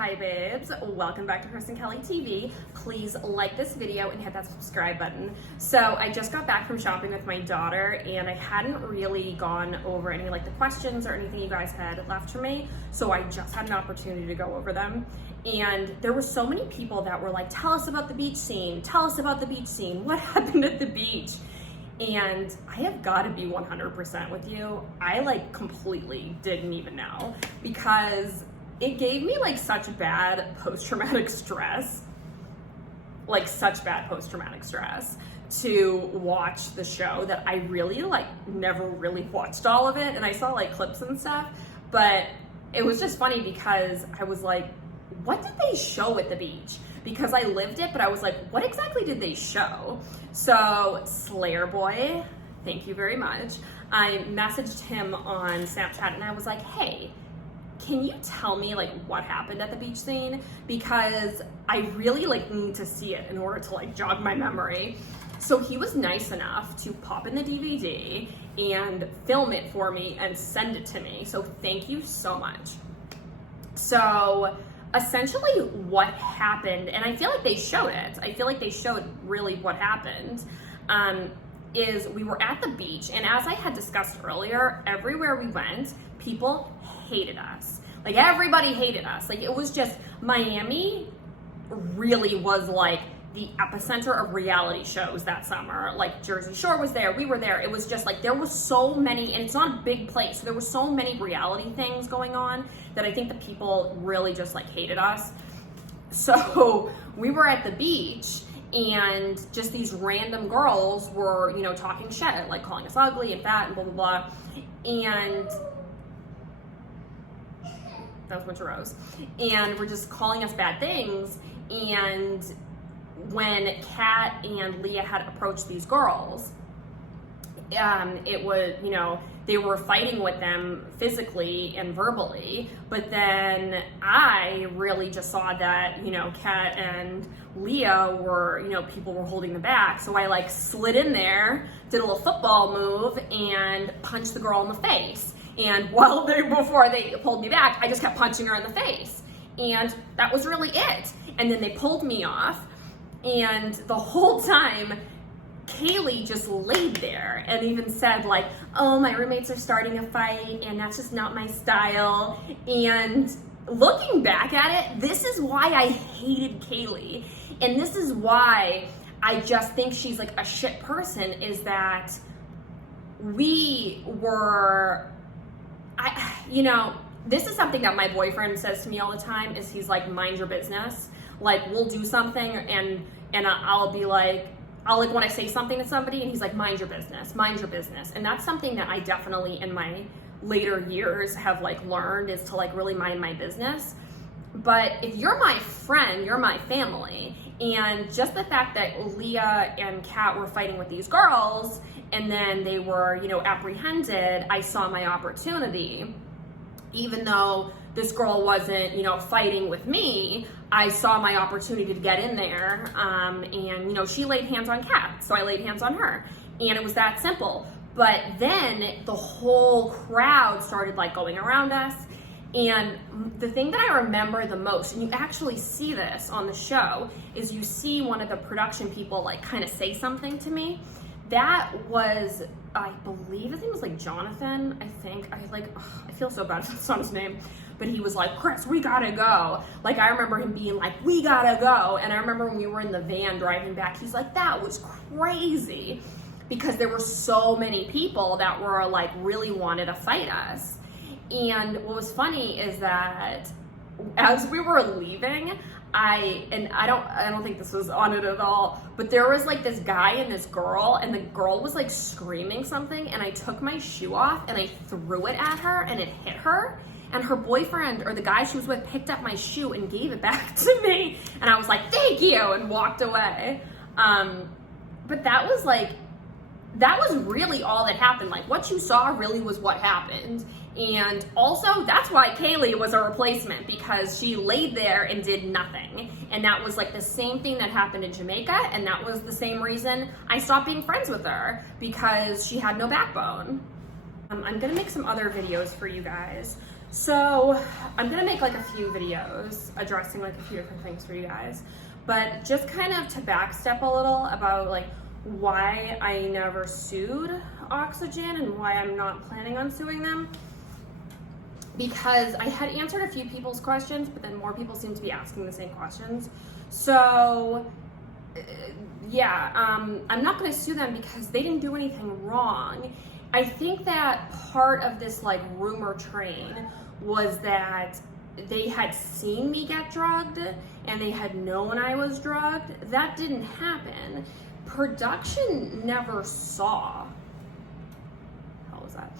Hi babes, welcome back to Kristen Kelly TV. Please like this video and hit that subscribe button. So I just got back from shopping with my daughter and I hadn't really gone over any like the questions or anything you guys had left for me. So I just had an opportunity to go over them. And there were so many people that were like, tell us about the beach scene, tell us about the beach scene, what happened at the beach? And I have got to be 100% with you. I like completely didn't even know because it gave me like such bad post-traumatic stress, like such bad post-traumatic stress to watch the show that I really like never really watched all of it. And I saw like clips and stuff, but it was just funny because I was like, what did they show at the beach? Because I lived it, but I was like, what exactly did they show? So Slayer Boy, thank you very much. I messaged him on Snapchat and I was like, hey, can you tell me like what happened at the beach scene? Because I really like need to see it in order to like jog my memory. So he was nice enough to pop in the DVD and film it for me and send it to me. So thank you so much. So essentially what happened, and I feel like they showed it. I feel like they showed really what happened, is we were at the beach, and as I had discussed earlier, everywhere we went, people hated us. Like everybody hated us. Like it was just, Miami really was like the epicenter of reality shows that summer. Like Jersey Shore was there, we were there. It was just like, there was so many, and it's not a big place, so there were so many reality things going on that I think the people really just like hated us. So we were at the beach and just these random girls were, you know, talking shit, like calling us ugly and fat and blah, blah, blah. And that was Winter Rose. And we're just calling us bad things. And when Kat and Leah had approached these girls, it was, you know, they were fighting with them physically and verbally, but then I really just saw that, you know, Kat and Leah were, you know, people were holding them back. So I like slid in there, did a little football move and punched the girl in the face. And before they pulled me back, I just kept punching her in the face. And that was really it. And then they pulled me off. And the whole time, Kaylee just laid there and even said like, oh, my roommates are starting a fight and that's just not my style. And looking back at it, this is why I hated Kaylee. And this is why I just think she's like a shit person, is that we were, you know, this is something that my boyfriend says to me all the time, is he's like, mind your business. Like we'll do something and I'll be like, when I say something to somebody and he's like, mind your business, mind your business. And that's something that I definitely in my later years have like learned, is to like really mind my business. But if you're my friend, you're my family. And just the fact that Leah and Kat were fighting with these girls and then they were, you know, apprehended, I saw my opportunity. Even though this girl wasn't, you know, fighting with me, I saw my opportunity to get in there. And, you know, she laid hands on Kat, so I laid hands on her. And it was that simple. But then the whole crowd started like going around us. And the thing that I remember the most, and you actually see this on the show, is you see one of the production people like kind of say something to me. That was, I believe his name was like Jonathan, I think. I feel so bad if that's not his name. But he was like, Chris, we gotta go. Like, I remember him being like, we gotta go. And I remember when we were in the van driving back, he's like, that was crazy. Because there were so many people that were like, really wanted to fight us. And what was funny is that as we were leaving, I don't think this was on it at all, but there was like this guy and this girl, and the girl was like screaming something, and I took my shoe off and I threw it at her and it hit her, and her boyfriend, or the guy she was with, picked up my shoe and gave it back to me, and I was like, thank you, and walked away. But that was really all that happened. Like what you saw really was what happened. And also that's why Kaylee was a replacement, because she laid there and did nothing. And that was like the same thing that happened in Jamaica. And that was the same reason I stopped being friends with her, because she had no backbone. I'm gonna make some other videos for you guys. So I'm gonna make like a few videos addressing like a few different things for you guys, but just kind of to backstep a little about like why I never sued Oxygen and why I'm not planning on suing them. Because I had answered a few people's questions, but then more people seem to be asking the same questions. So yeah, I'm not gonna sue them because they didn't do anything wrong. I think that part of this like rumor train was that they had seen me get drugged and they had known I was drugged. That didn't happen. Production never saw, how was that?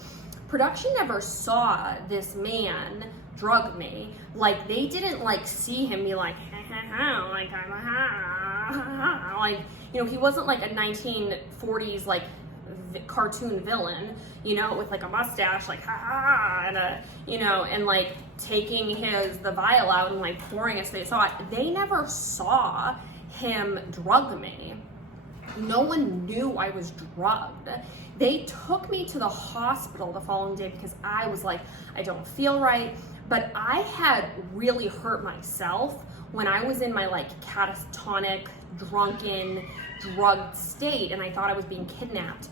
Production never saw this man drug me. Like they didn't like see him be like, like I'm like, you know, he wasn't like a 1940s like cartoon villain, you know, with like a mustache, like and a, you know, and like taking the vial out and like pouring it so they saw it. They never saw him drug me. No one knew I was drugged. They took me to the hospital the following day because I was like, I don't feel right. But I had really hurt myself when I was in my like catatonic, drunken, drugged state and I thought I was being kidnapped.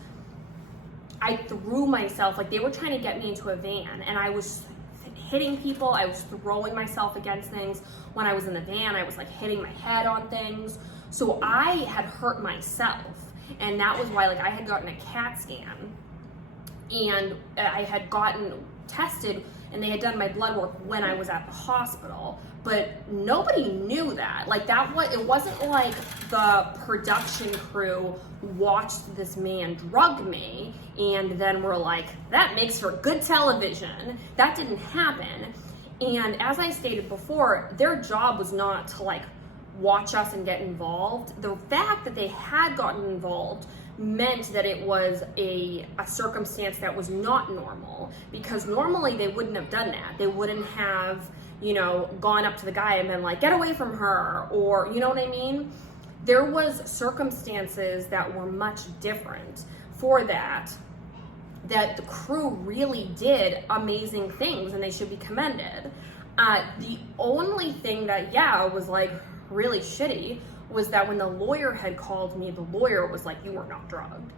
I threw myself, like they were trying to get me into a van and I was hitting people, I was throwing myself against things. When I was in the van, I was like hitting my head on things. So I had hurt myself, and that was why like I had gotten a CAT scan and I had gotten tested and they had done my blood work when I was at the hospital, but nobody knew that. Like it wasn't like the production crew watched this man drug me and then were like, that makes for good television. That didn't happen. And as I stated before, their job was not to like watch us and get involved. The fact that they had gotten involved meant that it was a circumstance that was not normal, because normally they wouldn't have done that. They wouldn't have, you know, gone up to the guy and been like, get away from her, or you know what I mean? There was circumstances that were much different for that the crew really did amazing things and they should be commended. The only thing that, was like really shitty was that when the lawyer had called me, the lawyer was like, you were not drugged.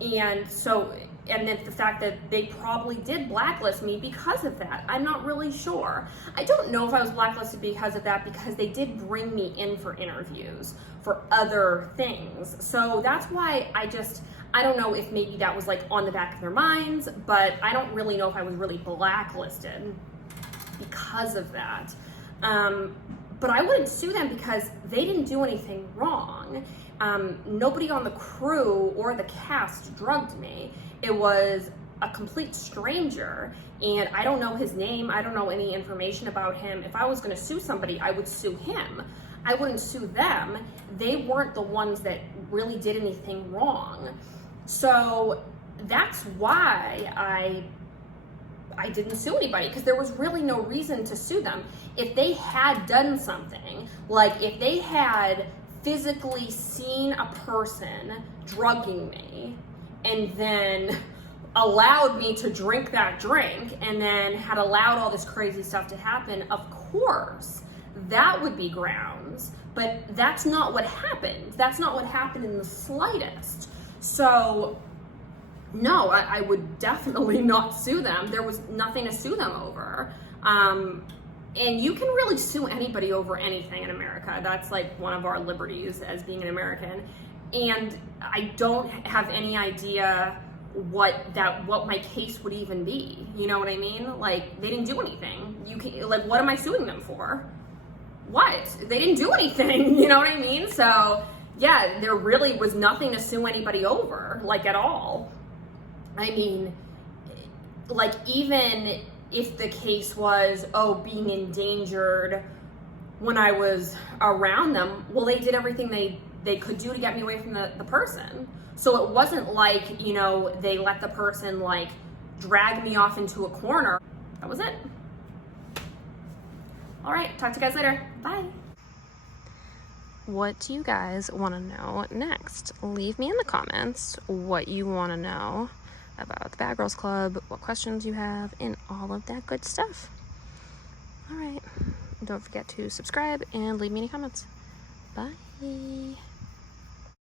And so, and then the fact that they probably did blacklist me because of that, I'm not really sure. I don't know if I was blacklisted because of that, because they did bring me in for interviews for other things. So that's why I don't know if maybe that was like on the back of their minds, but I don't really know if I was really blacklisted because of that. But I wouldn't sue them because they didn't do anything wrong. Nobody on the crew or the cast drugged me. It was a complete stranger, and I don't know his name. I don't know any information about him. If I was going to sue somebody, I would sue him. I wouldn't sue them. They weren't the ones that really did anything wrong. So that's why I didn't sue anybody, because there was really no reason to sue them. If they had done something, like if they had physically seen a person drugging me and then allowed me to drink that drink and then had allowed all this crazy stuff to happen, of course, that would be grounds. But that's not what happened. That's not what happened in the slightest. So no, I would definitely not sue them. There was nothing to sue them over. And you can really sue anybody over anything in America. That's like one of our liberties as being an American. And I don't have any idea what my case would even be. You know what I mean? Like, they didn't do anything. Like, what am I suing them for? What? They didn't do anything. You know what I mean? So yeah, there really was nothing to sue anybody over, like, at all. I mean, like, even if the case was, being endangered when I was around them, well, they did everything they could do to get me away from the person. So it wasn't like, you know, they let the person, like, drag me off into a corner. That was it. All right, talk to you guys later. Bye. What do you guys want to know next? Leave me in the comments what you want to know about the Bad Girls Club, what questions you have, and all of that good stuff. Don't forget to subscribe and leave me any comments. Bye.